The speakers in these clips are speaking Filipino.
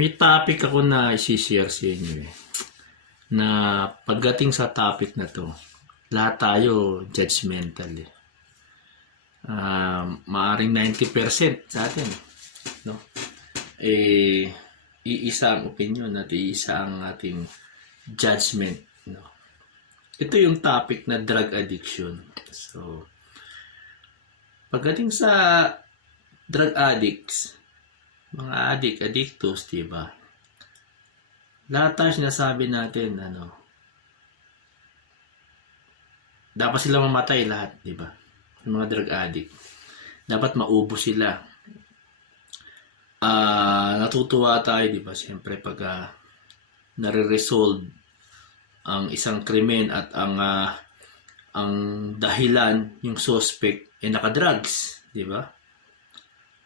May topic ako na isi-share sa inyo na pagdating sa topic na to, lahat tayo judgmental maaring 90% sa atin, no? Iisa ang opinion at iisa ang ating judgment, no? Ito yung topic na drug addiction. So, pagdating sa drug addicts, mga addictos, diba? Lahat tayo sinasabi natin, dapat sila mamatay lahat, diba? Yung mga drug addict. Dapat maubos sila. Natutuwa tayo, diba? Siyempre, pag nare-resolve ang isang krimen at ang dahilan, yung suspect, naka-drugs, diba?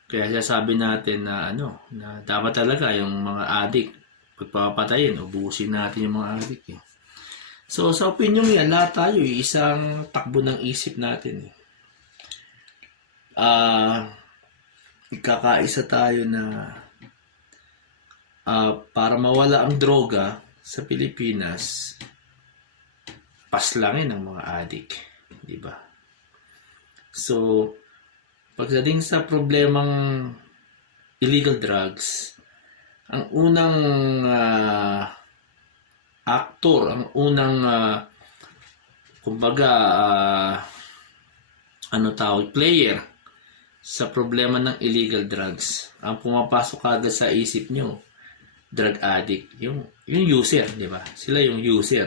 Kaya sabi natin na na dapat talaga yung mga addict pagpapatayin, ubusin natin yung mga addict. So sa opinion yan, lahat tayo isang takbo ng isip natin. Ikakaisa tayo na para mawala ang droga sa Pilipinas, paslangin ang mga addict, di ba? So pagdating sa problemang illegal drugs, ang unang actor, ang unang player sa problema ng illegal drugs, ang pumapasok agad sa isip nyo, drug addict, yung user, di ba? Sila yung user.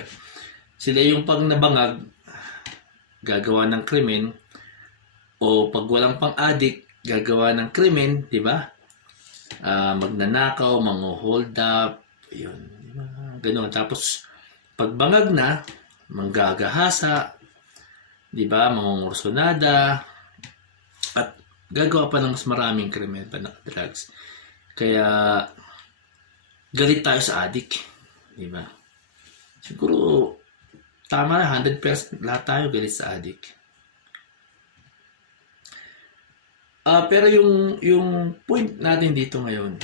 Sila yung pag nabangag, gagawa ng krimen, o pag walang pang-addict, gagawa ng krimen, di ba? Magnanakaw, hold up, yun. Ganoon. Tapos, pag bangag na, manggagahasa, di ba? Mangungursunada, at gagawa pa ng mas maraming krimen pa ng drugs. Kaya, galit tayo sa addict, di ba? Siguro, tama na, 100% lahat tayo galit sa addict. Pero yung point natin dito ngayon,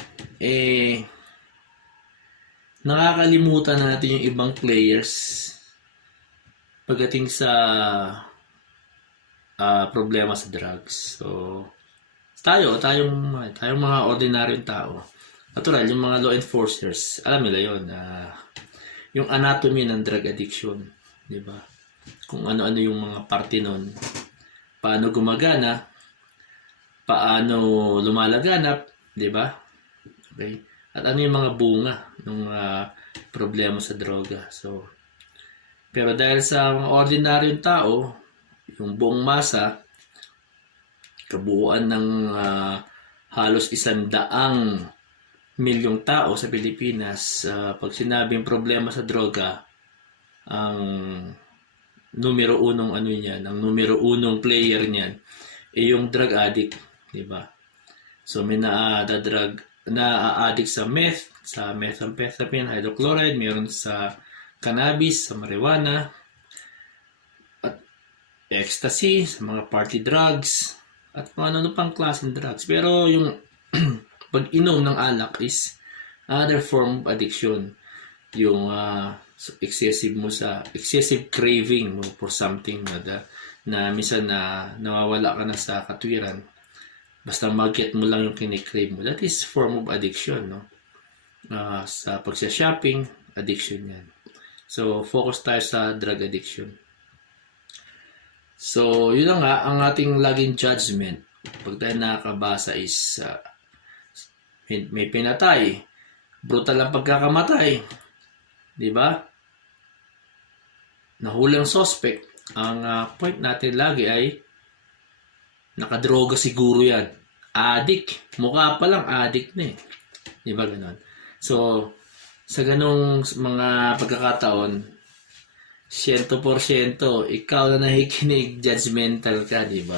nakakalimutan na natin yung ibang players pagdating sa problema sa drugs. So, tayong mga ordinaryong tao, natural, yung mga law enforcers, alam nila yun, yung anatomy ng drug addiction, di ba? Kung ano-ano yung mga parte nun, paano gumagana, paano lumalaganap, di ba? Okay? At ano yung mga bunga ng problema sa droga. So, pero dahil sa mga ordinaryong tao, yung buong masa, kabuuan ng halos 100 milyong tao sa Pilipinas, pag sinabing problema sa droga, ang numero unong player niyan, yung drug addict. Diba? So may na-addict sa meth, sa methamphetamine, hydrochloride, mayroon sa cannabis, sa marijuana, at ecstasy, sa mga party drugs, at ano pang klaseng drugs. Pero yung pag-inom ng alak is another form of addiction. Yung excessive craving mo for something na minsan nawawala ka na sa katwiran. Basta mag-get mo lang yung kinikrave mo. That is form of addiction, no? Sa pagsya-shopping, addiction yan. So, focus tayo sa drug addiction. So, yun nga, ang ating laging judgment. Pag tayo nakakabasa is, may pinatay. Brutal ang pagkakamatay. Diba? Nahulang suspect. Ang point natin lagi ay nakadroga siguro yan. Addict. Mukha pa lang addict na eh. Diba ganon? So, sa ganong mga pagkakataon, 100% ikaw na nakikinig, judgmental ka, diba?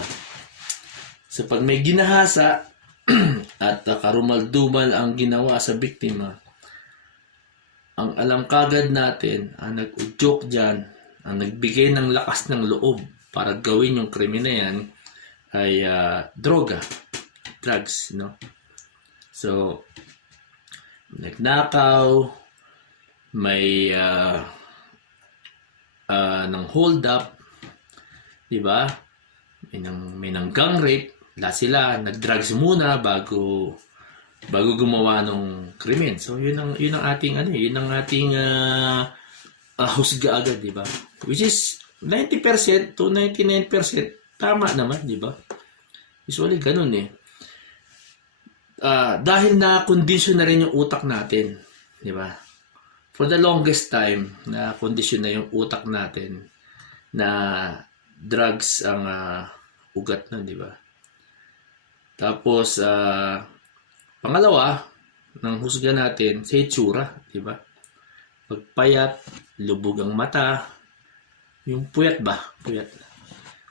So, pag may ginahasa at karumaldumal ang ginawa sa biktima, ang alam kagad natin, ang nag-udyok dyan ang nagbigay ng lakas ng loob para gawin yung krimen na yan ay droga, drugs, no? So, nagnakaw, may ng hold up, di ba? May ng gang rape, lahat sila nag-drugs muna bago gumawa ng krimen. So yun ang ating husga agad, di ba? Which is 90% to 99% tama naman, di ba? Usually ganun eh. Dahil na-condition na rin yung utak natin, di ba? For the longest time, na-condition na yung utak natin na drugs ang ugat na, di ba? Tapos, pangalawa, ng husga natin, sa itsura, di ba? Pagpayat, lubog ang mata, yung puyat ba? Puyat.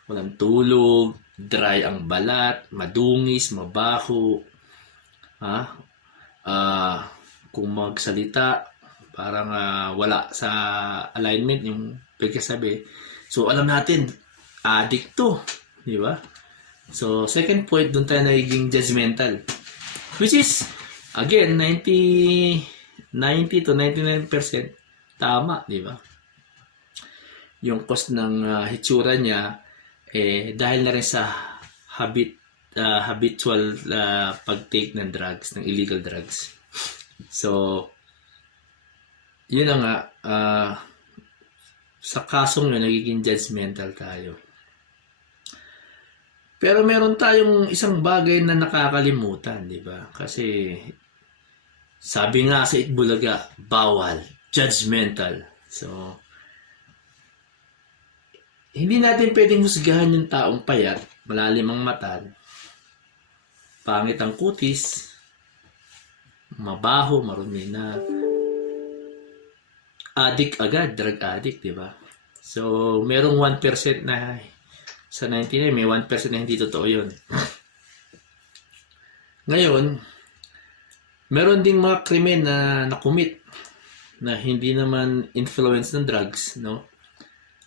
Walang tulog, dry ang balat, madungis, mabaho, kung magsalita, parang wala sa alignment yung pagkasabi. So, alam natin, addict to, di ba? So, second point, doon tayo nagiging judgmental. Which is, again, 90 to 99% tama, di ba? Yung cause ng hitsura niya, dahil na rin sa habitual pag-take ng drugs, ng illegal drugs. So, yun na nga, sa kasong yun, nagiging judgmental tayo. Pero meron tayong isang bagay na nakakalimutan, di ba? Kasi, sabi nga sa Itbulaga, bawal, judgmental. So, hindi natin pwedeng husgahan yung taong payat, malalim ang mata, pangit ang kutis, mabaho, marumi na, addict agad, drug addict, di ba? So, merong 1% na sa 99, may 1% na hindi totoo yun. Ngayon, meron ding mga krimen na nakumit na hindi naman influence ng drugs, no?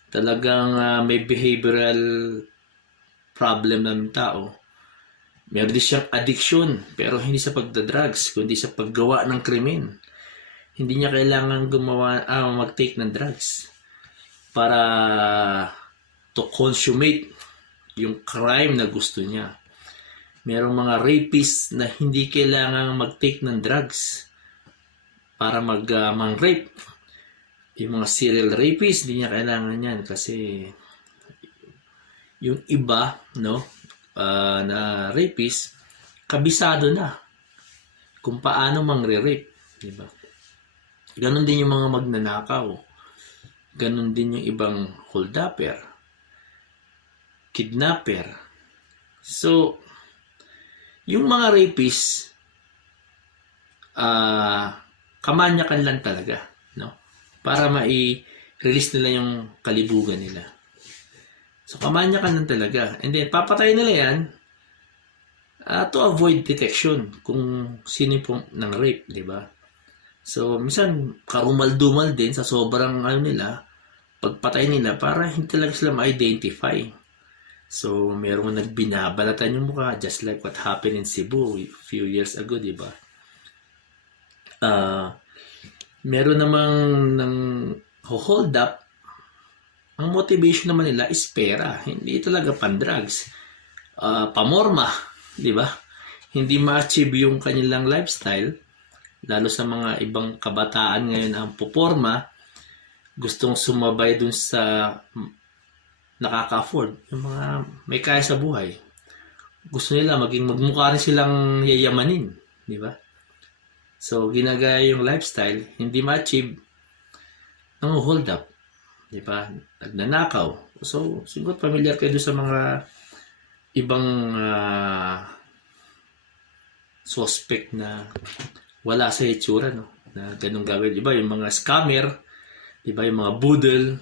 Talagang may behavioral problem ng tao. Meron din siyang addiction, pero hindi sa pagda-drugs, kundi sa paggawa ng krimen. Hindi niya kailangan mag-take ng drugs para to consummate yung crime na gusto niya. Merong mga rapists na hindi kailangan mag-take ng drugs para mang-rape. Yung mga serial rapists, hindi niya kailangan yan kasi yung iba, no, na rapist, kabisado na kung paano mangre-rape, di ba? Ganon din yung mga magnanakaw. Ganon din yung ibang hold-upper, kidnapper. So, yung mga rapists, kamanyakan lang talaga, no? Para mai-release nila yung kalibugan nila. So, kamanyakan lang talaga. And then, papatay nila yan to avoid detection kung sino po ng rape, di ba? So, minsan, karumal-dumal din sa sobrang nila, pagpatay nila para hindi talaga sila ma-identify. So, merong nagbinabalatan yung mukha, just like what happened in Cebu a few years ago, di ba? Meron namang ng hold up, ang motivation naman nila is pera, hindi talaga pan-drugs. Pamorma, di ba? Hindi ma-achieve yung kanilang lifestyle, lalo sa mga ibang kabataan ngayon ang poporma, gustong sumabay dun sa nakaka-afford, yung mga may kaya sa buhay. Gusto nila magmukha rin silang yayamanin, di ba? So, ginagaya yung lifestyle, hindi ma-achieve ng hold up, di ba? Nagnanakaw. So, siguro familiar kayo sa mga ibang suspect na wala sa itsura, no? Na ganung gawin, di ba? Yung mga scammer, di ba? Yung mga budol.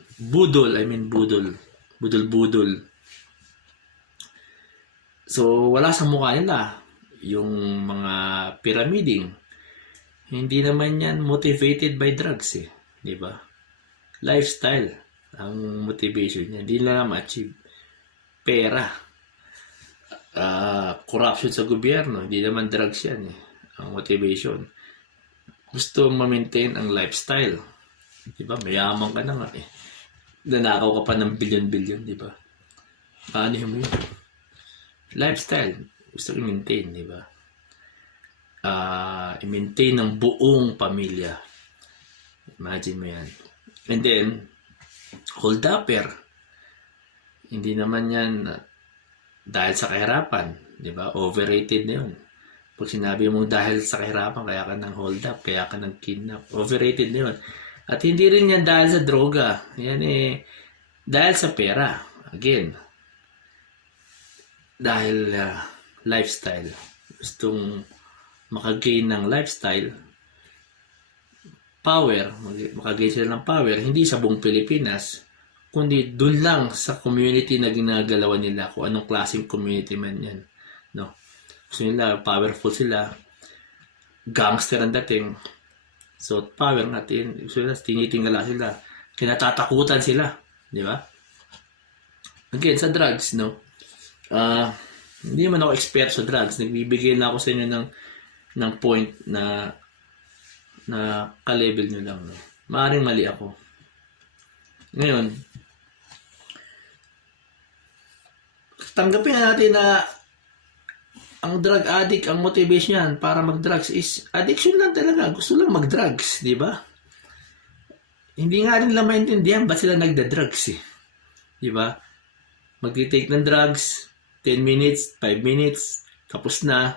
So, wala sa mukha nila. Yung mga pyramiding, hindi naman yan motivated by drugs, eh. Di ba? Lifestyle. ang motivation niya. Hindi na ma-achieve. Pera. Corruption sa gobyerno. Hindi naman drugs yan eh. Ang motivation. Gusto ma-maintain ang lifestyle. Diba? Mayaman ka na nga eh. Nanakaw ka pa ng bilyon-bilyon, diba? Paano mo yun? Lifestyle. Gusto i-maintain, diba? I-maintain ng buong pamilya. Imagine mo yan. And then, hold-upper. Hindi naman yan dahil sa kahirapan. Diba? Overrated na yun. Pag sinabi mo dahil sa kahirapan, kaya ka ng hold-up, kaya ka ng kidnap. Overrated na yun. At hindi rin yan dahil sa droga. Yan eh, dahil sa pera. Again, dahil lifestyle. Gustong makagain ng lifestyle, power, makagain sila ng power, hindi sa buong Pilipinas, kundi dun lang sa community na ginagalawan nila, kung anong klaseng community man yan. No? Gusto nila, powerful sila, gangster ang dating, so power natin, gusto nila, tinitingala sila, kinatatakutan sila, di ba? Again, sa drugs, no? Hindi man ako expert sa drugs, nagbibigay na ako sa inyo ng point na ka-level nyo lang. No? Maaaring mali ako. Ngayon, tanggapin na natin na ang drug addict, ang motivation yan para mag-drugs is addiction lang talaga. Gusto lang mag-drugs, di ba? Hindi nga rin lang maintindihan ba't sila nagda-drugs eh. Di ba? Mag-take ng drugs, 10 minutes, 5 minutes, tapos na.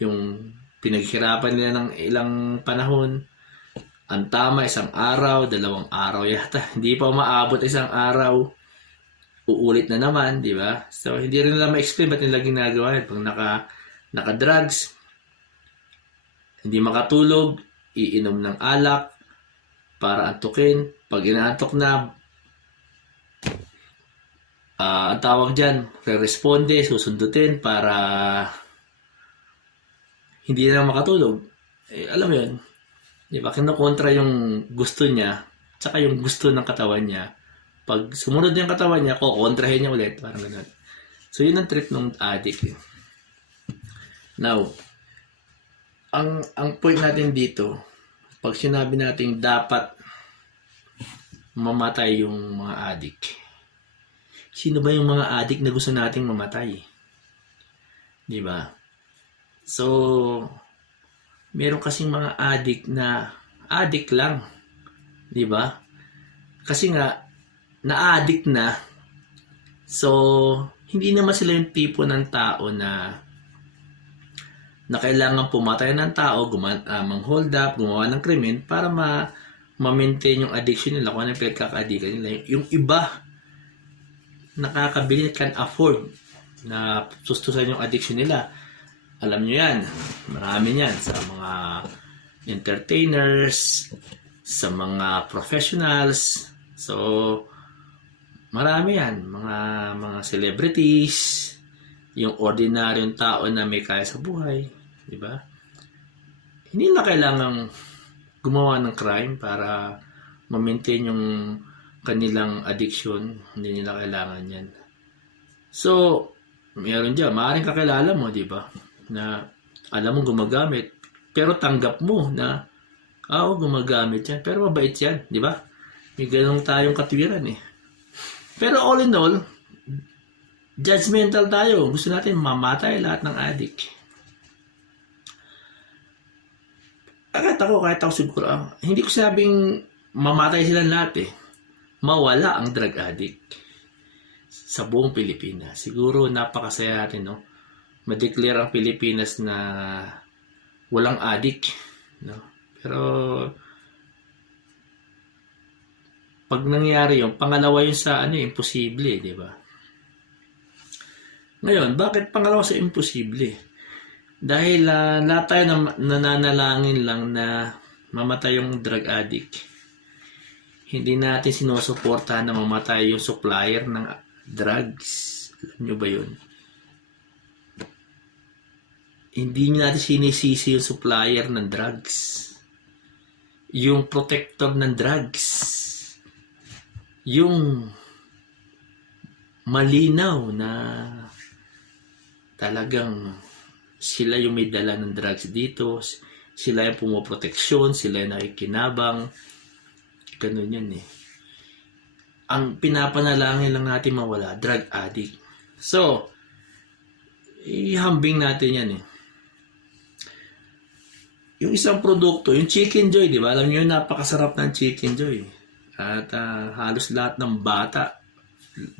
Yung pinaghirapan nila ng ilang panahon, ang tama, 1 araw, 2 araw yata. Hindi pa maabot 1 araw, uulit na naman, di ba? So, hindi rin nila ma-explain ba't nila ginagawa yun. Pag naka-drugs, hindi makatulog, iinom ng alak para antukin. Pag inaantok na, ang tawag dyan, re-responde, susundutin para hindi na makatulog. Eh, alam mo yun, di ba? Kinokontra yung gusto niya, tsaka yung gusto ng katawan niya. Pag sumunod yung katawan niya, kukontrahin niya ulit. Parang ganun. So, yun ang trip ng addict. Now, ang point natin dito, pag sinabi natin dapat mamatay yung mga addict, sino ba yung mga addict na gusto nating mamatay? Di ba? So, meron kasing mga addict na addict lang. Di ba? Kasi nga, na-addict na. So, hindi naman sila yung tipo ng tao na kailangan pumatay ng tao, mang-hold up, gumawa ng krimen para ma-maintain yung addiction nila, kung ano yung pagkaka-addiction nila. Yung iba, nakakabili, can afford na sustusan yung addiction nila. Alam nyo yan, marami yan sa mga entertainers, sa mga professionals. So, marami yan, mga celebrities, yung ordinaryong tao na may kaya sa buhay, di ba? Hindi na kailangang gumawa ng crime para ma-maintain yung kanilang addiction. Hindi nila kailangan yan. So, meron dyan, maaaring kakilala mo, di ba? Na alam mo gumagamit, pero tanggap mo na gumagamit yan, pero mabait yan, di ba? May ganun tayong katwiran eh. Pero all in all, judgmental tayo. Gusto natin mamatay lahat ng addict. Kahit ako siguro, hindi ko sabing mamatay sila lahat eh. Mawala ang drug addict sa buong Pilipinas. Siguro napakasaya natin, no? Ma-declare ang Pilipinas na walang addict, no? Pero pag nangyari yun, pangalawa yun sa imposible, di ba? Ngayon, bakit pangalawa sa imposible? Dahil lahat tayo nananalangin lang na mamatay yung drug addict. Hindi natin sinusuportahan na mamatay yung supplier ng drugs. Alam nyo ba yun? Hindi natin sinisisi yung supplier ng drugs. Yung protector ng drugs. yung malinaw na talagang sila yung may dala ng drugs dito, sila yung pumoproteksyon, sila yung nakikinabang, ganun yun eh. Ang pinapanalangin lang natin mawala, drug addict. So, ihambing natin yan eh. Yung isang produkto, yung Chicken Joy, di ba? Alam niyo, napakasarap ng Chicken Joy. At halos lahat ng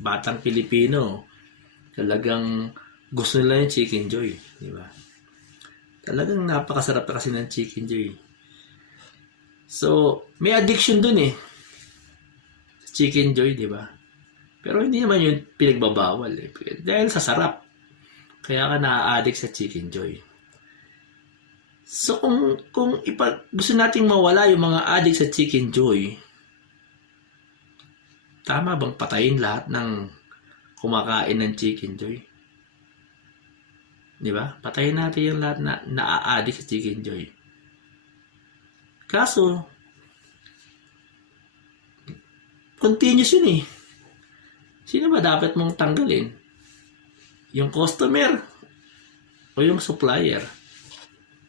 batang Pilipino, talagang gusto nila yung Chicken Joy, di ba? Talagang napakasarap kasi ng Chicken Joy. So, may addiction dun eh. Chicken Joy, di ba? Pero hindi naman yun pinagbabawal eh. Dahil sa sarap. Kaya ka na-addict sa Chicken Joy. So, kung gusto nating mawala yung mga addict sa Chicken Joy, tama bang patayin lahat ng kumakain ng Chicken Joy? Di ba? Patayin natin yung lahat na naa-addict sa Chicken Joy. Kaso, continuous yun eh. Sino ba dapat mong tanggalin? Yung customer o yung supplier?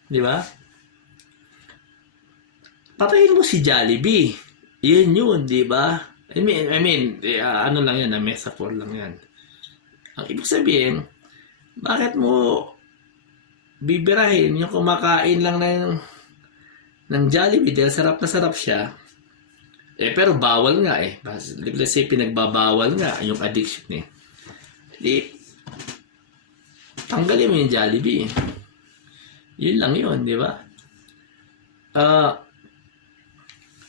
Di ba? Patayin mo si Jollibee. Yun, di ba? I mean, ano lang yan, metaphor lang yan. Ang ibig sabihin, bakit mo bibirahin yung kumakain lang ng Jollibee dahil sarap na sarap siya? Pero bawal nga eh. Let's say, pinagbabawal nga yung addiction eh. Tanggalin mo yung Jollibee. Yun lang yun, di ba?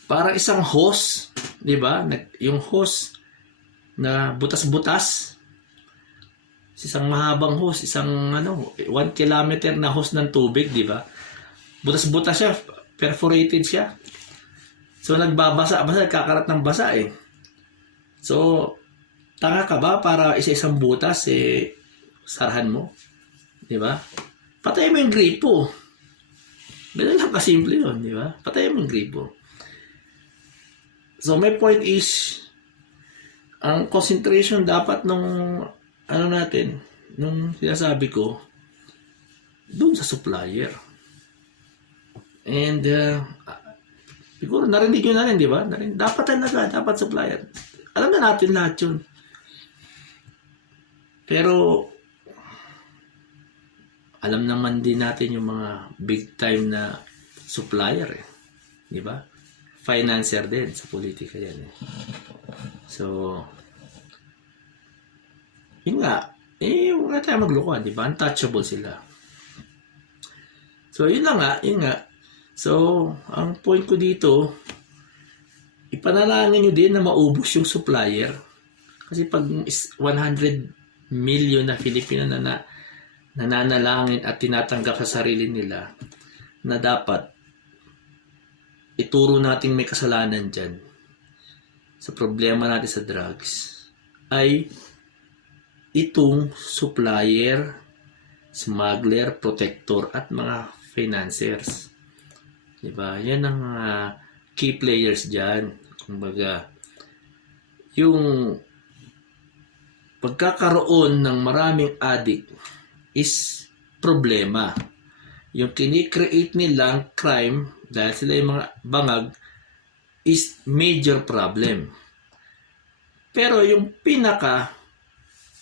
Para isang hose, di ba? Yung hose na butas-butas, isang mahabang hose, isang 1 kilometer na hose ng tubig, di ba? Butas-butas siya, perforated siya. So nagbabasa, nagkakarat ng basa eh. So, tanga ka ba para isa-isang butas sarahan mo? Di ba? Patayin mo yung gripo. Ganun lang kasimple yun, di ba? Patayin mo yung gripo. So, my point is, ang concentration dapat nung sinasabi ko, dun sa supplier. And, siguro narinig nyo na rin, di ba? Dapat supplier. Alam na natin lahat yun. Pero, alam naman din natin yung mga big time na supplier eh. Di ba? Financer din sa politika yan eh. So, yun nga. Wala tayo maglukuhan, di ba? Untouchable sila. So, yun nga. So, ang point ko dito, ipanalangin nyo din na maubos yung supplier. Kasi pag 100 million na Filipino na nananalangin at tinatanggap sa sarili nila na dapat ituro nating may kasalanan dyan sa problema natin sa drugs ay itong supplier, smuggler, protector at mga financiers. Diba? Yan ang key players dyan. Kumbaga, yung pagkakaroon ng maraming addict is problema. Yung kini-create nilang crime dahil sila yung mga bangag is major problem. Pero yung pinaka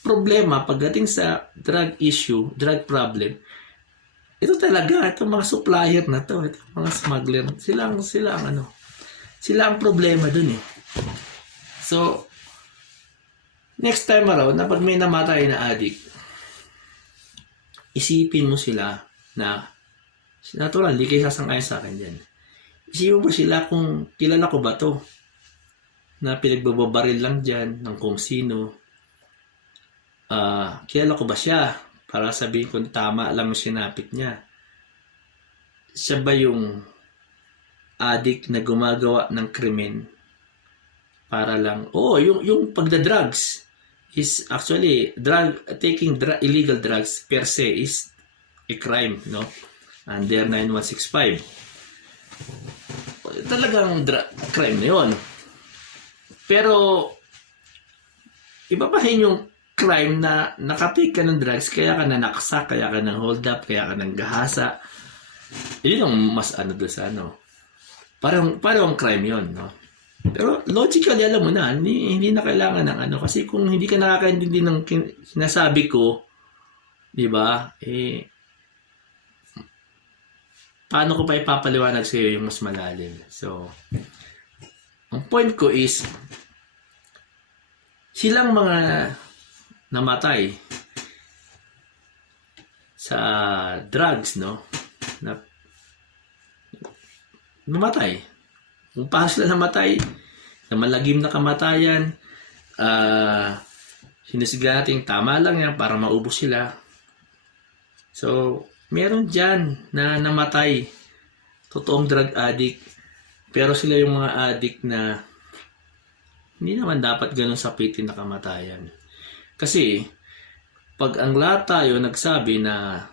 problema pagdating sa drug issue, drug problem, ito talaga, itong mga supplier na to, itong mga smuggler, sila ang problema dun eh. So, next time around, na pag may namatay na addict, isipin mo sila na, natural, hindi kayo sasang-ayon sa akin dyan. Isipin mo sila kung kilala ko ba to, na pinagbababaril lang dyan ng kung sino. Kilala ko ba siya? Para sabihin ko tama lang yung sinapit niya. Siya ba yung addict na gumagawa ng krimen para lang, yung pagda-drugs is actually taking illegal drugs per se is a crime, no? Under 9165. Talagang crime na yun. Pero, iba pa rin yung crime na nakatake ka ng drugs, kaya ka na naksak, kaya ka ng hold up, kaya ka ng gahasa. Yun ang mas ano doon sa ano. Parang crime yun, no? Pero logically, alam mo na, hindi na kailangan ng ano. Kasi kung hindi ka nakakaintindi ng sinasabi ko, di ba, paano ko pa ipapaliwanag sa iyo yung mas malalim? So, ang point ko is, silang mga namatay sa drugs, no? Namatay. Kung paano sila namatay, na malagim na kamatayan, sinisiga natin tama lang yan para maubos sila. So, meron dyan na namatay, totoong drug addict, pero sila yung mga addict na hindi naman dapat ganun sapitin na kamatayan. Kasi, pag ang lahat tayo nagsabi na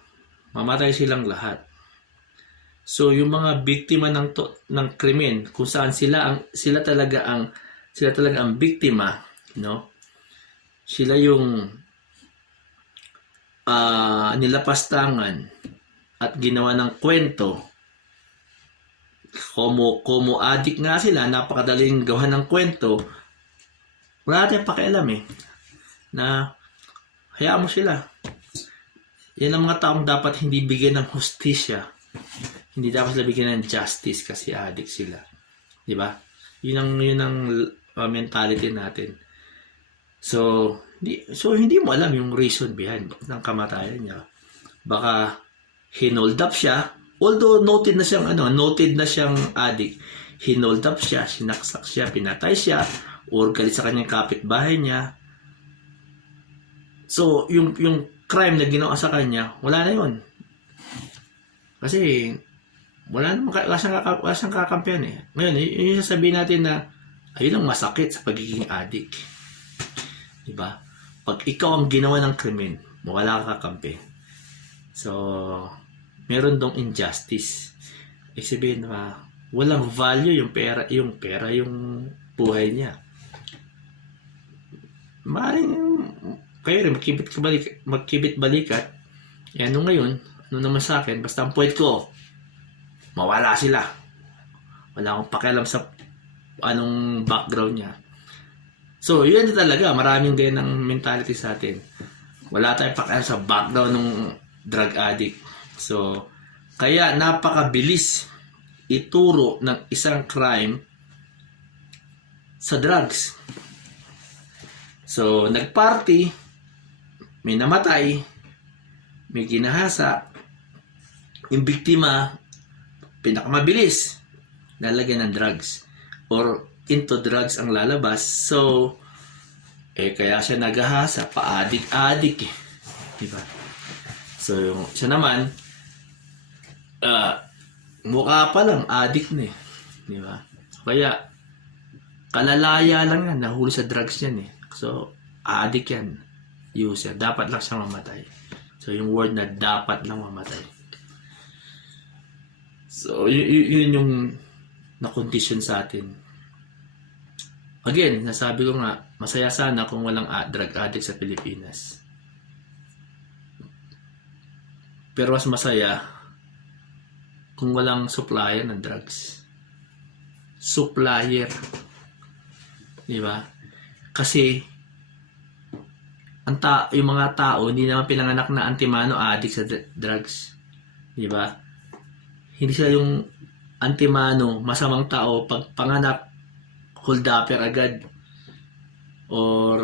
mamatay silang lahat, so yung mga biktima ng krimen, kung saan sila talaga ang biktima, no? Sila yung nilapastangan at ginawa ng kwento. Como addict nga sila, napakadaling gawa ng kwento. Wala tayong pakialam na hayaan mo sila. Yan ang mga taong dapat hindi bigyan ng hustisya. Hindi dapat sila bigyan ng justice kasi addict sila. Di ba? Yun ang mentality natin. So hindi mo alam yung reason behind ng kamatayan niya. Baka hinold up siya, although noted na siyang addict. Hinold up siya, sinaksak siya, pinatay siya, or galit sa kanyang kapitbahay niya. So, yung crime na ginawa sa kanya, wala na yun. Kasi, wala siyang kakampihan Ngayon, yung sasabihin natin na, ayun ang masakit sa pagiging addict. Diba? Pag ikaw ang ginawa ng krimen, wala kang kakampi. So, meron dong injustice. Sabihin na, walang value yung pera yung buhay niya. Maaaring kayo rin magkibit balikat. Ano ngayon, ano naman sa akin, basta ang point ko, mawala sila. Wala akong pakialam sa anong background niya. So, yun talaga, maraming ganyan ang mentality sa atin. Wala tayong pakialam sa background ng drug addict. So, kaya napakabilis ituro ng isang crime sa drugs. So, nagparty, may namatay, may ginahasa, yung biktima, pinakamabilis, lalagyan ng drugs or into drugs ang lalabas. So, kaya siya nagahasa, pa-addict. Diba? So, siya naman, mukha pa lang, addict na Diba? Kaya, kalalaya lang yan, nahuli sa drugs yan So, addict yan. User. Dapat lang siyang mamatay. So, yung word na dapat lang mamatay. So, yun yung na-condition sa atin. Again, nasabi ko nga, masaya sana kung walang drug addict sa Pilipinas. Pero mas masaya kung walang supplier ng drugs. Supplier. Diba? Kasi yung mga tao hindi naman pinanganak na antimano addict sa drugs. Diba? Hindi sila yung antimano, masamang tao, pag panganak, hold upper agad. Or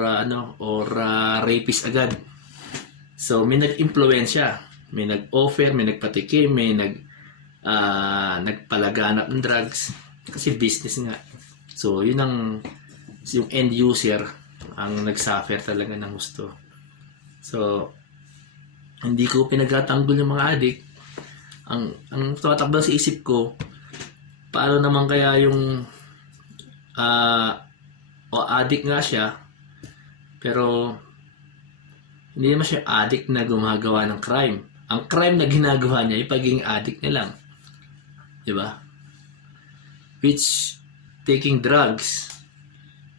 rapist agad. So, may nag-impluwensya. May nag-offer, may nagpatikim, may nagpalaganap ng drugs. Kasi business nga. So, yung end user ang nagsuffer talaga ng gusto. So, hindi ko pinagtatanggol yung mga addict. Ang tumatakbo sa isip ko, paano naman kaya yung addict nga siya, pero hindi naman siya addict na gumagawa ng crime. Ang crime na ginagawa niya, yung pagiging addict niya lang. Diba? Which, taking drugs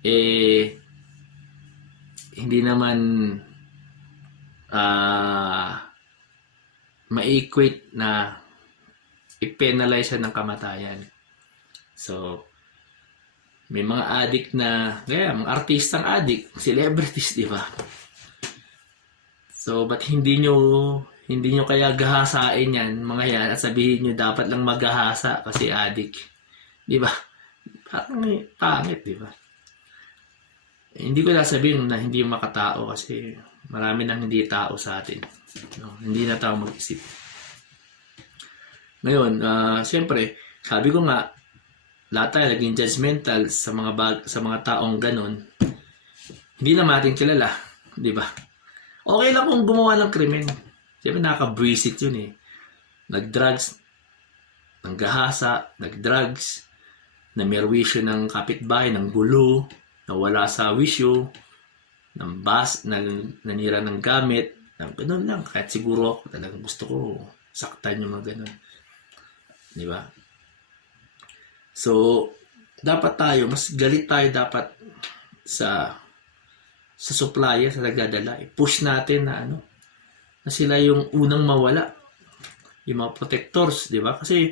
eh, hindi naman ma-equate na i-penalize siya ng kamatayan. So, may mga addict na, kaya mga artistang addict, celebrities, di ba? So, ba't hindi nyo kaya gahasain yan, mga yan, at sabihin nyo dapat lang maghahasa kasi addict. Di ba? Parang pangit, di ba? Hindi ko sasabihin na hindi makatao kasi marami nang hindi tao sa atin. No, hindi na tao mag-isip. Ngayon, siyempre, sabi ko nga, lahat tayo naging judgmental sa mga taong ganun. Hindi naman natin kilala, di ba? Okay lang kung gumawa ng krimen. Siyempre, nakaka-buisit yun eh. Nag-drugs, nanggahasa, nag-drugs, namerwisyo ng kapitbahay, ng gulo, nawala sa wisyo, nanira ng gamit, ganun lang. Kahit siguro ako talagang gusto ko saktan yung mga ganun. Di ba? So, dapat tayo, mas galit tayo dapat sa supplier, sa nagdadala. I-push natin na na sila yung unang mawala. Yung mga protectors, di ba? Kasi,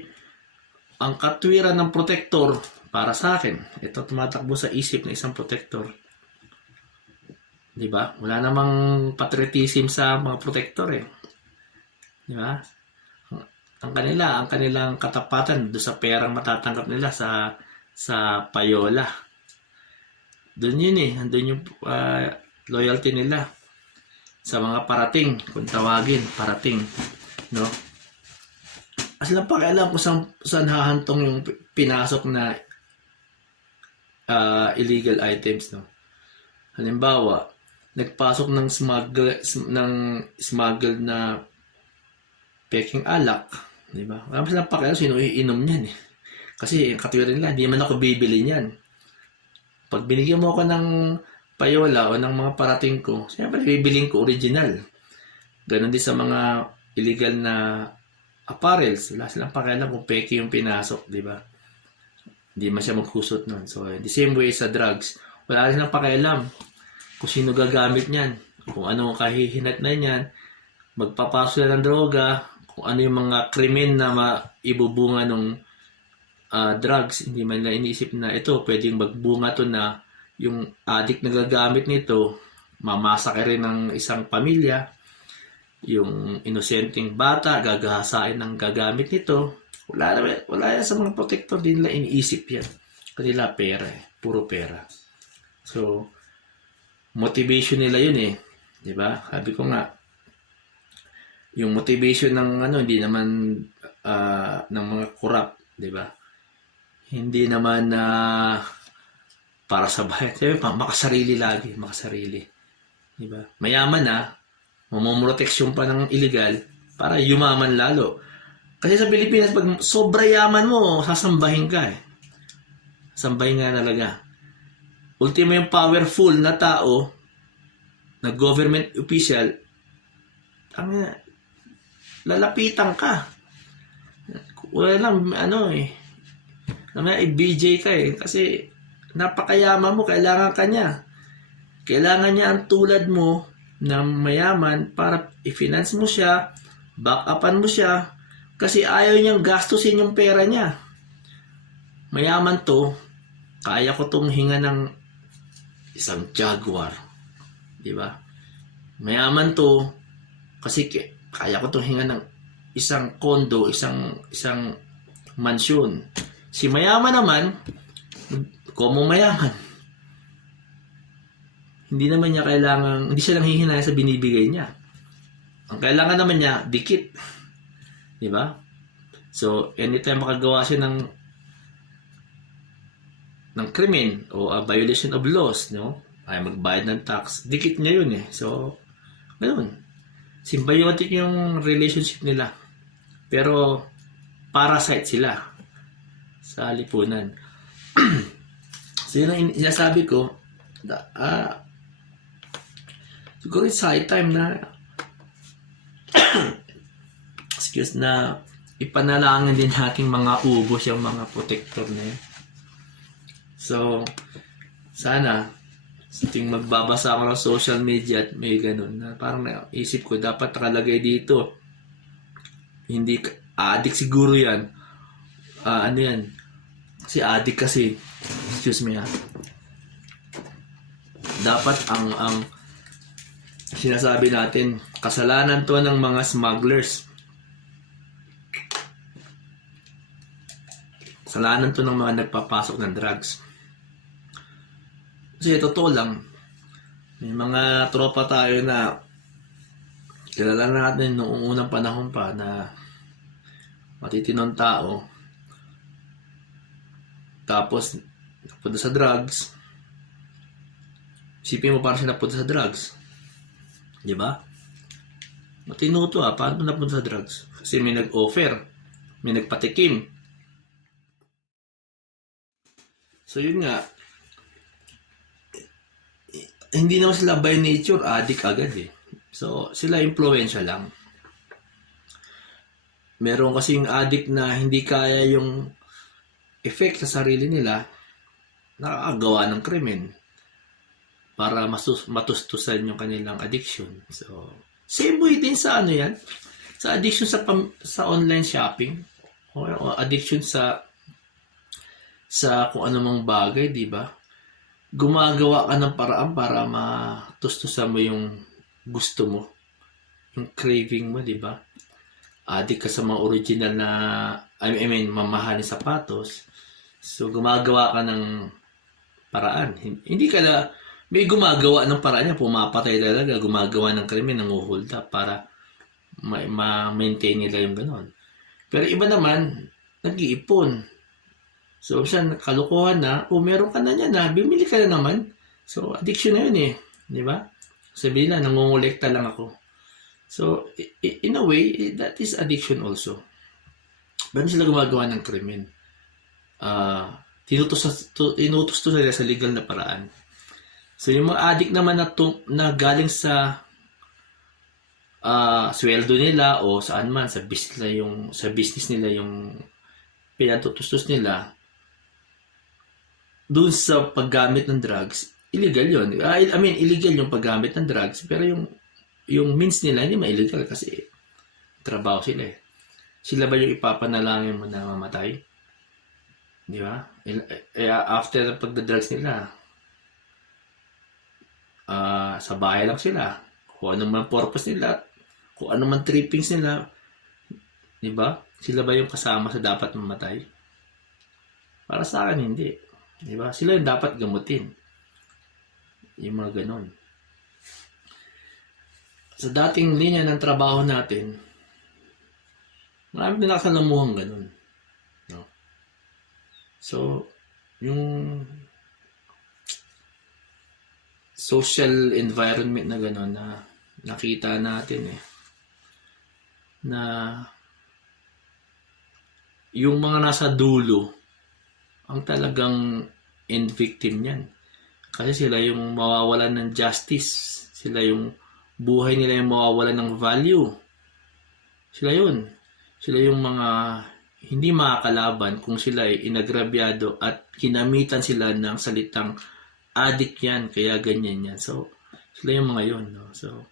ang katwiran ng protector, para sa akin, ito tumatakbo sa isip ng isang protector. Di ba? Wala namang patriotism sa mga protector eh. Di ba? Ang kanilang katapatan do sa perang matatanggap nila sa payola. Doon yun eh, andun yung loyalty nila sa mga parating, kung tawagin, parating, no? Kasi lang pakialam kung saan hahantong yung pinasok na illegal items, no? Halimbawa, nagpasok ng smuggled na peking alak, di ba? Wala pa silang pakialam sino iinom niyan eh. Kasi katwiran nila, hindi man ako bibili niyan. Pag binigyan mo ako ng payola o ng mga parating ko, siyempre bibiling ko original. Ganon din sa mga illegal na apparels. Wala silang pakialam kung peke yung pinasok, di ba? Hindi man siya maghusot nun. So, the same way sa drugs, wala silang pakialam kung sino gagamit niyan, kung ano kahihinat na niyan, magpapasok na ng droga, kung ano yung mga krimen na maibubunga ng drugs. Hindi man nila iniisip na ito, pwedeng magbunga to na yung addict na gagamit nito, mamasake rin ng isang pamilya, yung inosenteng bata, gagahasain ng gagamit nito. Wala yan sa mga protector, din nila iniisip yan. Kanila pera eh, puro pera. So, motivation nila yun eh. Diba? Sabi ko nga, yung motivation ng hindi naman ng mga corrupt, di ba? Hindi naman para sa bayan. Sabi, makasarili lagi, makasarili. Di ba? Mayaman mamomroteksyon pa ng illegal para yumaman lalo. Kasi sa Pilipinas, pag sobra yaman mo, sasambahin ka eh. Sambahin nga talaga. Ultimo yung powerful na tao, na government official, lalapitan ka. Wala lang, i-BJ ka eh. Kasi, napakayaman mo, kailangan ka niya. Kailangan niya ang tulad mo na mayaman para i-finance mo siya, back-upan mo siya, kasi ayaw niyang gastusin yung pera niya. Mayaman to, kaya ko tong hinga ng isang Jaguar. Di ba? Mayaman to, kasi kaya ko itong hinga ng isang condo, isang mansyon. Si mayaman naman, komo mayaman. Hindi naman niya hindi siya lang hihinaya sa binibigay niya. Ang kailangan naman niya, dikit. Di ba? So, anytime makagawa siya ng krimen o a violation of laws, no? Ay magbayad ng tax, dikit niya yun eh. So, ganoon. Symbiotic yung relationship nila. Pero, parasite sila sa lipunan. So, yun ang sinasabi ko, siguro it's high time na ipanalangin din nating mga ubos yung mga protector na yun. So, sana ting magbabasa ako ng social media at may ganun na parang naisip ko dapat nakalagay dito hindi addict siguro yan. Ano yan, si addict kasi, excuse me dapat ang sinasabi natin kasalanan to ng mga smugglers, kasalanan to ng mga nagpapasok ng drugs. Kasi totoo lang, may mga tropa tayo na kilala natin noong unang panahon pa na matitinong tao, tapos napunta sa drugs. Isipin mo parang siya napunta sa drugs, di ba? Matino to paano napunta sa drugs? Kasi may nag-offer, may nagpatikim. So yun nga, hindi naman sila by nature addict agad eh. So sila impluwensya lang. Meron kasing addict na hindi kaya yung effect sa sarili nila, nakakagawa ng krimen para matustusan yung kanilang addiction. So same way din sa ano yan, sa addiction sa online shopping o addiction sa kung anumang bagay, di ba? Gumagawa ka ng paraan para matustusan mo yung gusto mo, yung craving mo, di ba? Addict ka sa mga original na, I mean, mamahaling sapatos. So, gumagawa ka ng paraan. Hindi ka na, may gumagawa ng paraan niya, pumapatay talaga, gumagawa ng krimen, nanguhold up para ma-maintain nila yung ganon. Pero iba naman, nag-iipon. So, siya kalukuhan na, meron ka na niya na, bimili ka na naman. So, addiction na yun eh. Di ba? Sabihin na, nangungulekta lang ako. So, in a way, that is addiction also. Ba't sila gumagawa ng krimen? Tinutos to sila sa legal na paraan. So, yung mga addict naman na galing sa sweldo nila o saan man, sa business nila yung pinatutustos nila, doon sa paggamit ng drugs, illegal yun. I mean, illegal yung paggamit ng drugs, pero yung means nila hindi ma-illegal kasi trabaho sila eh. Sila ba yung ipapanalangin mo na mamatay? Di ba? After pagda-drugs nila, sa bahay lang sila. Kung ano man purpose nila, kung ano man trippings nila, di ba? Sila ba yung kasama sa dapat mamatay? Para sa akin, hindi. Di ba? Sila yung dapat gamutin. Yung mga ganon. Sa dating linya ng trabaho natin, marami na nakasalamuhang ganon. No? So, yung social environment na ganon na nakita natin na yung mga nasa dulo ang talagang end victim niyan. Kasi sila yung mawawalan ng justice. Sila yung buhay nila yung mawawalan ng value. Sila yun. Sila yung mga hindi makakalaban kung sila ay inagrabyado at kinamitan sila ng salitang addict yan, kaya ganyan yan. So, sila yung mga yun. No? So,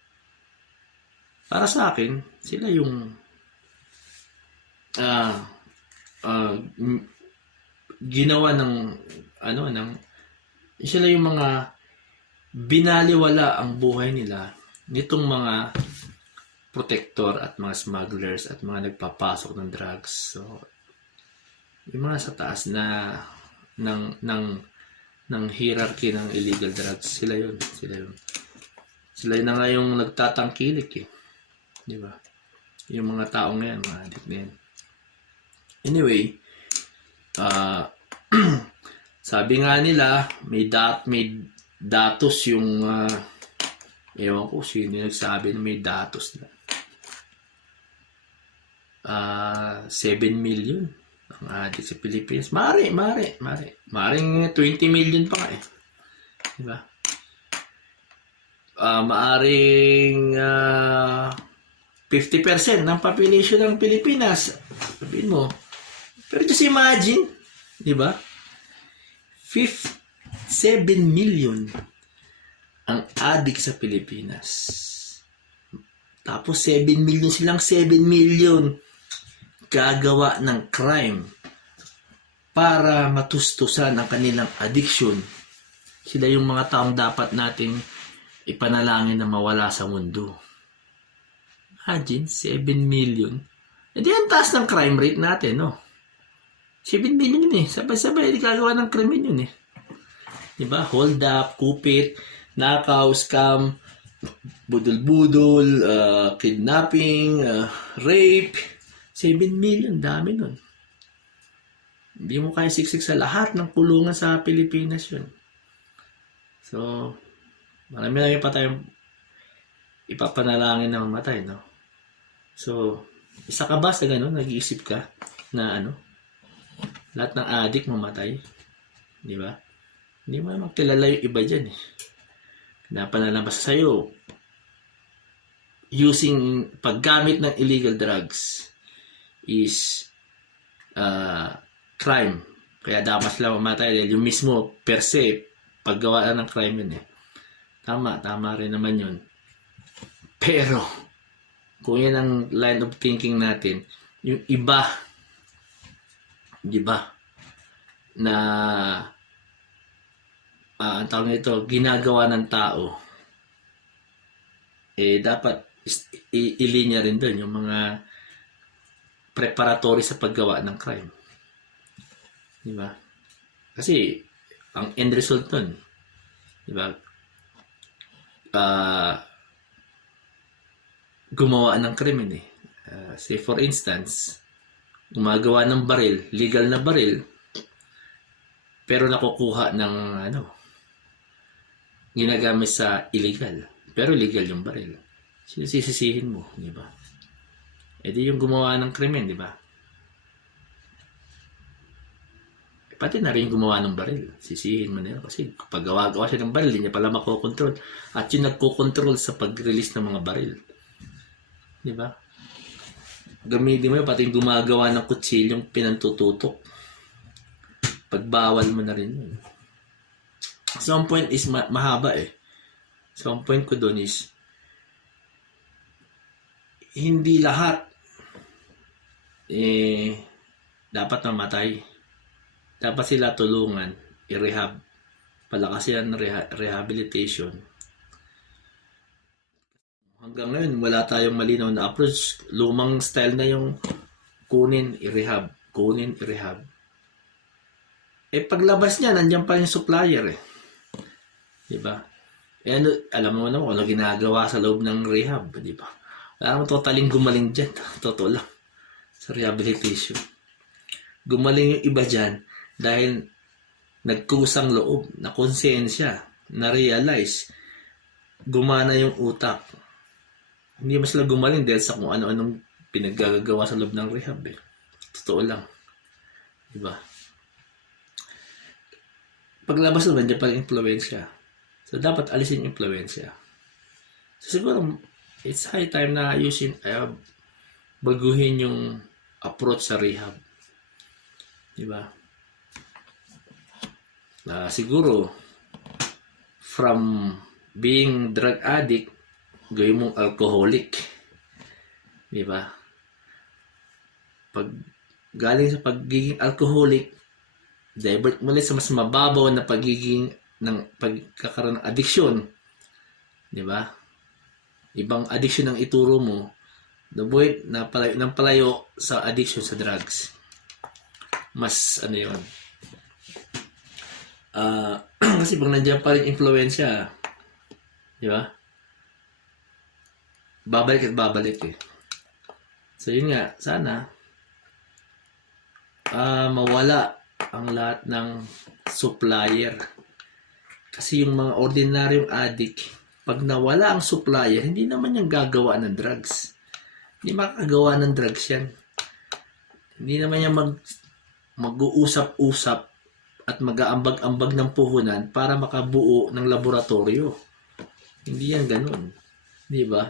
para sa akin, sila yung ginawa ng sila yung mga binaliwala ang buhay nila nitong mga protector at mga smugglers at mga nagpapasok ng drugs. So, yung mga sa taas na ng hierarchy ng illegal drugs, sila yun. Sila yun na nga yung nagtatangkilik eh. Di ba? Yung mga tao ngayon, mga addict na yan. Anyway, sabi nga nila, may datos yung ewan ko sino nagsabi na may datos na 7 million ang addict sa Pilipinas. Maring 20 million pa nga eh. Diba? Maaring 50% ng population ng Pilipinas. Sabihin mo. Pero just imagine, di ba? 7 million ang addict sa Pilipinas. Tapos 7 million silang 7 million gagawa ng crime para matustusan ang kanilang addiction. Sila yung mga taong dapat nating ipanalangin na mawala sa mundo. Imagine, 7 million. E di ang taas ng crime rate natin, no? 7 million yun eh. Sabay-sabay, gagawa ng krimen yun eh. Diba? Hold up, kupit, nakaw, scam, budol-budol, kidnapping, rape. 7 million, dami nun. Hindi mo kaya siksik sa lahat ng kulungan sa Pilipinas yun. So, marami pa tayong ipapanalangin na mamatay, no? So, isa ka ba sa gano'n? Nag-iisip ka na lahat ng addict mamatay? Di ba? Hindi mo naman kilala yung iba dyan eh. Pinapanalabas sa'yo using paggamit ng illegal drugs is crime. Kaya dapat sila mamatay dahil yung mismo per se paggawa ng crime yun eh. Tama rin naman yun. Pero kung yan ang line of thinking natin, yung iba, di ba, na ang tawag nito, ginagawa ng tao, dapat ilinya rin doon yung mga preparatory sa paggawa ng crime. Di ba? Kasi, ang end result nun, di ba, gumawa ng krimen eh. Say for instance, gumagawa ng baril, legal na baril, pero nakukuha ng ginagamit sa illegal. Pero legal yung baril. Sisisihin mo, di ba? Di yung gumawa ng krimen, di ba? Pati na rin gumawa ng baril. Sisihin mo na yun. Kasi kapag gawa siya ng baril, hindi niya pala makokontrol. At yung nagkokontrol sa pag-release ng mga baril. Di ba? Gamitin mo yun, pati yung gumagawa ng kutsilyong pinantututok. Pagbawal mo na rin yun. So, ang point is mahaba eh. So, ang point ko doon is hindi lahat dapat mamatay. Dapat sila tulungan, i-rehab. Palakasin ng rehabilitation. Hanggang ngayon, wala tayong malinaw na approach. Lumang style na yung kunin, i-rehab. Kunin, i-rehab. Paglabas niya, nandiyan pa yung supplier eh. Diba? Alam mo naman ano ginagawa sa loob ng rehab, diba? Wala naman totaling gumaling dyan. Totoo lang. Sa rehabilitation. Gumaling yung iba dyan dahil nagkusang loob, na konsensya, na-realize, gumana yung utak. Hindi mas sila gumaling dahil sa kung ano-anong pinaggagawa sa loob ng rehab eh. Totoo lang. Diba? Paglabas naman, dyan pa rin influensya. So, dapat alisin yung influensya. So, siguro, it's high time na baguhin yung approach sa rehab. Diba? Siguro, from being drug addict, gawin mong alcoholic. Diba? Pag galing sa pagiging alcoholic, divert mo sa mas mababaw na pagkakaroon ng addiction. Diba? Ibang addiction ang ituro mo, avoid na palayo sa addiction sa drugs. Mas yun. Kasi pag nandiyan pa rin influensya, di ba? Babalik at babalik eh. So yun nga, sana mawala ang lahat ng supplier. Kasi yung mga ordinaryong addict, pag nawala ang supplier, hindi naman yung gagawa ng drugs. Hindi makakagawa ng drugs yan. Hindi naman yung mag-uusap-usap at mag-aambag-ambag ng puhunan para makabuo ng laboratorio. Hindi yan ganun. Di ba?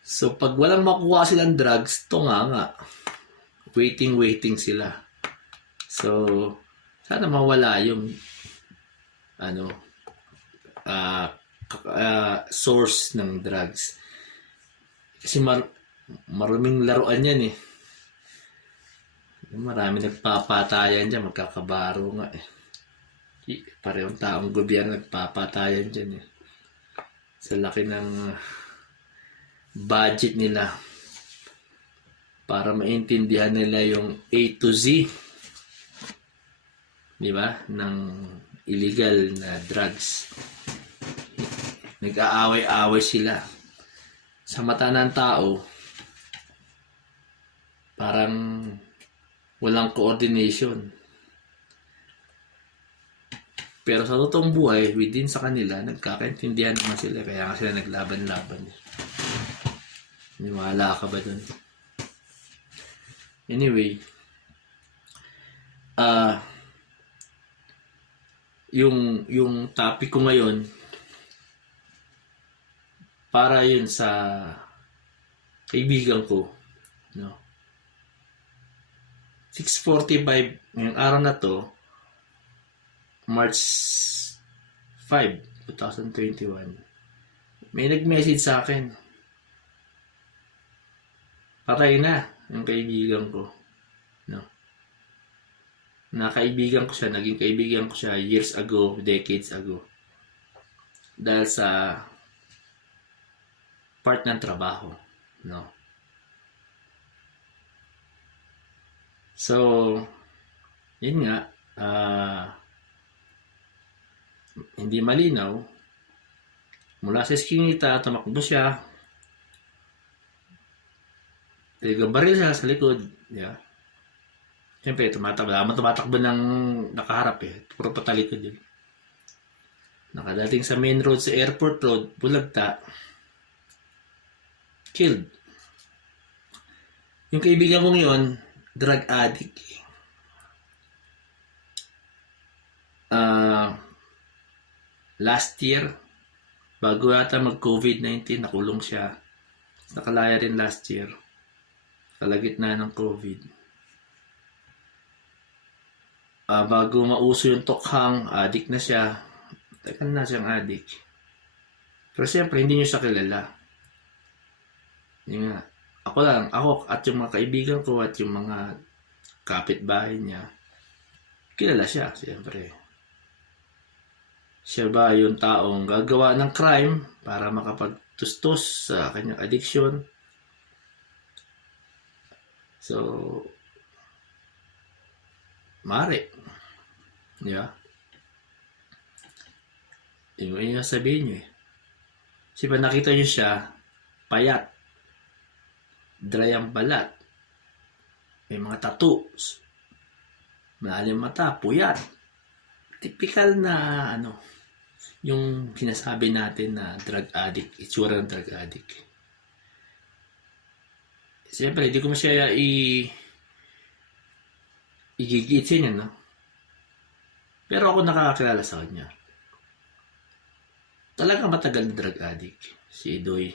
So, pag walang makuha silang drugs, ito nga. Waiting sila. So, sana mawala yung ano, source ng drugs. Kasi maruming laruan yan eh. Marami nagpapatayan dyan, magkakabaro nga eh. Parehong taong gobyerno nagpapatayan dyan eh. Sa laki ng budget nila para maintindihan nila yung A to Z, di ba, ng illegal na drugs. Nag-aaway-aaway sila. Sa mata ng tao, parang walang coordination. Pero sa totoong buhay, within sa kanila, nagkakaintindihan naman sila. Kaya nga sila naglaban-laban. Maniwala ka ba dun? Anyway, yung topic ko ngayon, para yun sa kaibigan ko, no? 6:45 ngayong araw na to, March 5, 2021. May nag-message sa akin. Patay na yung kaibigan ko, no? Nakaibigan ko siya, naging kaibigan ko siya years ago, decades ago. Dahil sa part ng trabaho, no? So, yun nga, hindi malinaw. Mula sa eskinita, tumakbo siya. Baril siya sa likod. Yeah. Siyempre, tumatakbo ng nakaharap eh. Puro patalikod yun. Nakadating sa main road, sa airport road, bulagta. Killed. Yung kaibigan kong yun, drug addict. Last year, bago yata mag-COVID-19, nakulong siya. Nakalaya rin last year. Kalagitnaan ng COVID. Bago mauso yung tokhang, addict na siya. Tagal na siyang addict. Pero siyempre, hindi niyo siya kilala. Yun nga. Ako at yung mga kaibigan ko at yung mga kapitbahay niya, kilala siya, siyempre. Siya ba yung taong gagawa ng crime para makapagtustos sa kanyang addiction? So, mare. Yeah. Yung sabihin nyo eh. Kasi pa nakita nyo siya, payat. Dry ang balat. May mga tattoos. Malalim mata, puyat. Typical na yung sinasabi natin na drug addict, itsura ng drug addict. Siyempre, hindi ko siya igigitsin yan, no? Pero ako nakakakilala sa kanya. Talagang matagal na drug addict. Si Idoy.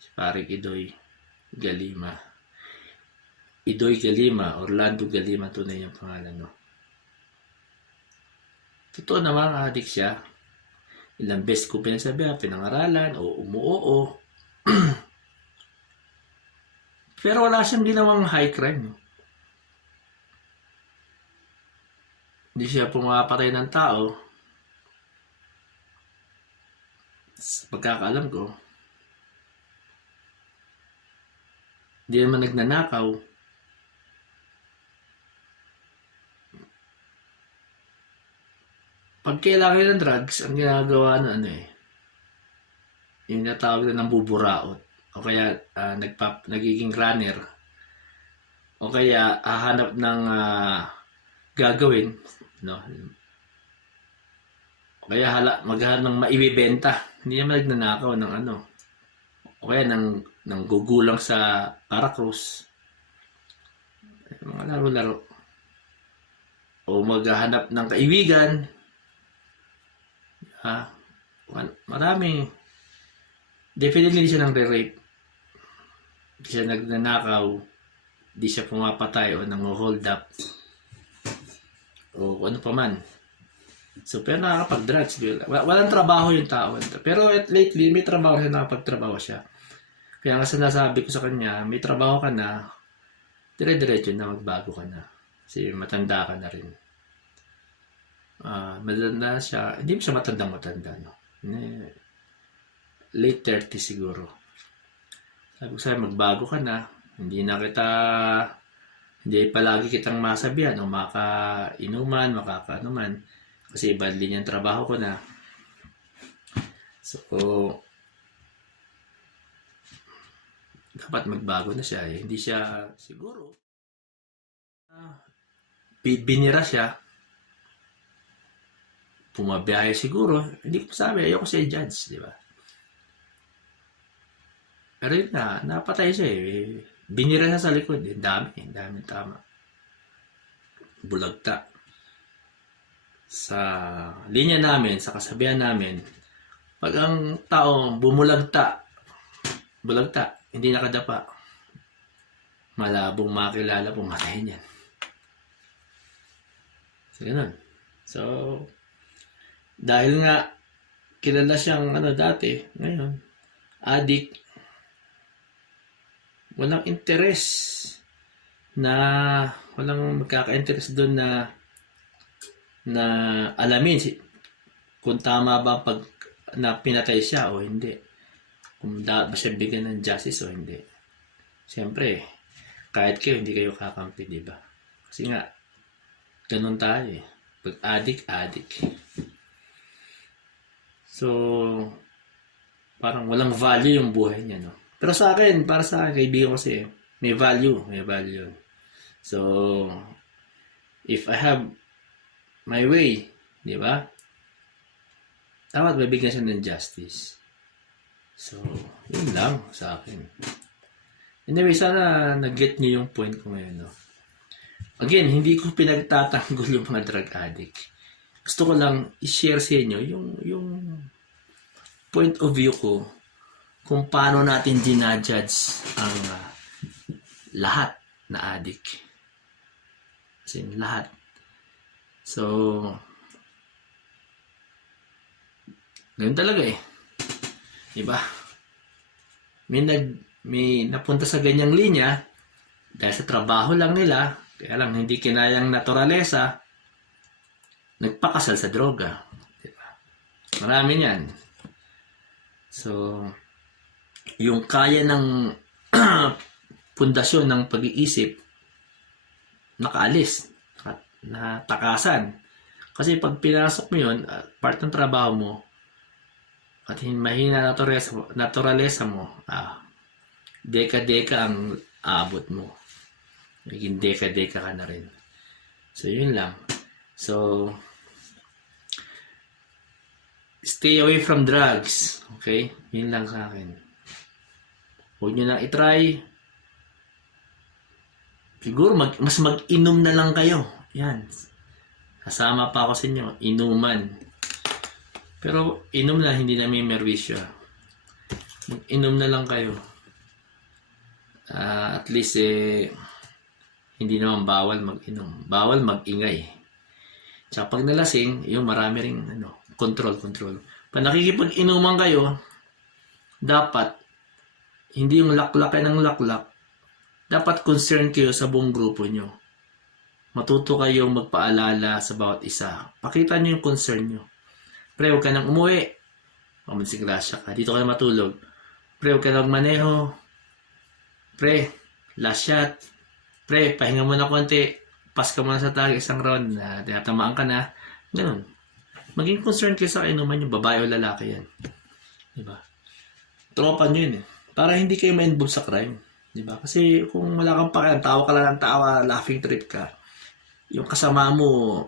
Si Paring Idoy Galima. Idoy Galima, Orlando Galima, tunay yung pangalan, no? Totoo naman, addict siya. Ilang beses ko pinasabihan, pinangaralan, o umuoo. Pero wala siyang ginawang high crime, no? Hindi siya pumapatay ng tao. Sa pagkakaalam ko, hindi naman nagnanakaw. Pag kailangan ng drugs, ang ginagawa na yung natawag na ng buburaot. O kaya nagiging runner. O kaya hahanap ng gagawin, no? O kaya maghanap ng maibibenta. Hindi naman nagnanakaw ng O kaya ng gugulang sa Paracruz. Mga laro-laro. O maghahanap ng kaibigan. Marami. Definitely hindi siya nang re-rape. Hindi siya nagnanakaw. Hindi siya pumapatay o nang hold up. O ano pa man. So, pero nakakapag-drugs. Walang trabaho yung tao. Pero lately, may trabaho siya, nakapagtrabaho siya. Kaya nga sinasabi ko sa kanya, may trabaho ka na, dire-diretso na, magbago ka na. Kasi matanda ka na rin. Matanda siya, hindi siya matanda, no? Late 30 siguro. Sabi ko sa'yo, magbago ka na. Hindi palagi kitang masabihan o makainuman, makakaanuman. Kasi iba din yung trabaho ko na. So, dapat magbago na siya. Hindi siya, siguro, binira siya. Pumabiyahe siguro. Hindi ko sabi, ayoko siya i-judge, di ba? Pero yun na, napatay siya eh. Binira siya sa likod eh. Dami tama. Bulagta. Sa linya namin, sa kasabihan namin, pag ang tao bulagta, hindi nakadapa, malabong makilala pumatay niyan. So, ganun. So, dahil nga, kilala siyang dati, ngayon, addict, walang interest walang magkaka-interest doon na alamin kung tama ba pag na pinatay siya o hindi. Kung ba siya bigyan ng justice o hindi. Siyempre, kahit kayo, hindi kayo kakampi, di ba? Kasi nga, ganun tayo eh. Pag addict. So, parang walang value yung buhay niya, no? Pero para sa akin, kaibigan ko kasi, may value. So, if I have my way, di ba? Dapat bibigyan siya ng justice. So, yun lang sa akin. Anyway, sana nag-get niyo yung point ko ngayon, no? Again, hindi ko pinagtatanggol yung mga drug addict. Gusto ko lang i-share sa inyo yung point of view ko kung paano natin dinajudge ang lahat na addict. As in, lahat. So, ganun talaga eh. Diba? May napunta sa ganyang linya dahil sa trabaho lang nila, kaya lang hindi kinayang naturalesa, nagpakasal sa droga. Diba? Marami yan. So, yung kaya ng pundasyon ng pag-iisip, nakaalis, natakasan. Kasi pag pinasok mo yun, part ng trabaho mo, at mahina naturalesa mo, deka-deka ang aabot mo. Maging deka-deka ka na rin. So, yun lang. So, stay away from drugs. Okay? Yun lang sa akin. Huwag nyo lang itry. Siguro, mas mag-inom na lang kayo. Yan. Kasama pa ako sa inyo. Inuman. Pero, inom na, hindi na may merwisyo. Mag-inom na lang kayo. At least, hindi naman bawal mag-inom. Bawal mag-ingay. Tsaka pag nalasing, yung marami ring control. Pag nakikipag-inuman kayo, dapat, hindi yung laklakan ng laklak, dapat concern kayo sa buong grupo nyo. Matuto kayong magpaalala sa bawat isa. Pakita nyo yung concern nyo. Pre, huwag ka nang umuwi. Mamansigrasya ka. Dito ka na matulog. Pre, huwag ka nang magmaneho. Pre, last shot. Pre, pahinga mo na konti. Pass ka muna sa tag, isang round. Tinatamaan ka na. Ganun. Maging concern kayo sa inuman yung babae o lalaki yan. Diba? Tropa nyo yun eh. Para hindi kayo ma-involve sa crime. Diba? Kasi kung wala kang pakialam, tawa ka lang ng tawa, laughing trip ka. Yung kasama mo,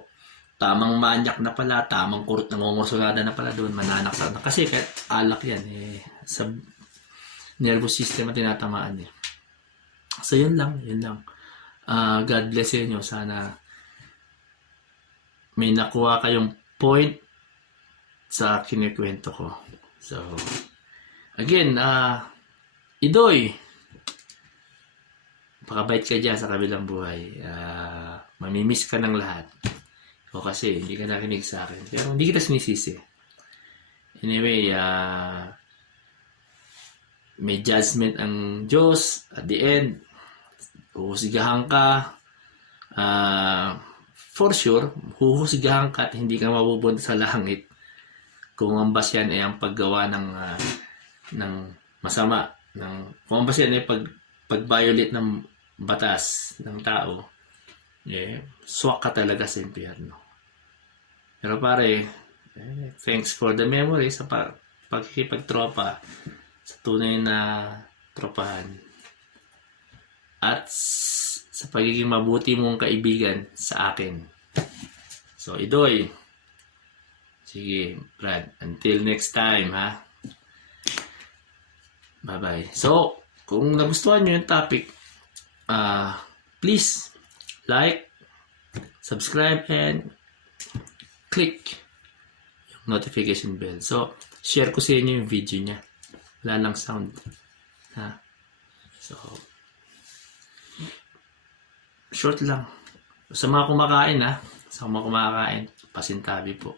tamang manyak na pala, tamang kurot na ngongosolada na pala doon, mananak sa na. Kasi kahit alak yan, sa nervous system ang tinatamaan eh. So yun lang. God bless inyo. Sana may nakuha kayong point sa kinikwento ko. So, again, Idoy, pakabait ka dyan sa kabilang buhay. Mamimiss ka ng lahat. O kasi hindi ka nakinig sa akin. Pero hindi kita sinisisi. Anyway, may judgment ang Diyos at the end. Huhusigahan ka. For sure, huhusigahan ka at hindi ka mapupunta sa langit kung ang basyan ay ang paggawa ng masama. Kung ang basyan ay pag-violate ng batas ng tao, swak ka talaga sa impyerno. Pero pare, thanks for the memory sa pagkikipagtropa sa tunay na tropahan. At sa pagiging mabuti mong kaibigan sa akin. So, Idoy. Sige, Brad. Until next time, ha? Bye-bye. So, kung nagustuhan nyo yung topic, please like, subscribe, and click yung notification bell. So, share ko sa inyo yung video niya. Wala lang sound. Ha? So, short lang. Sa mga kumakain, ha? Sa mga kumakain, pasintabi po.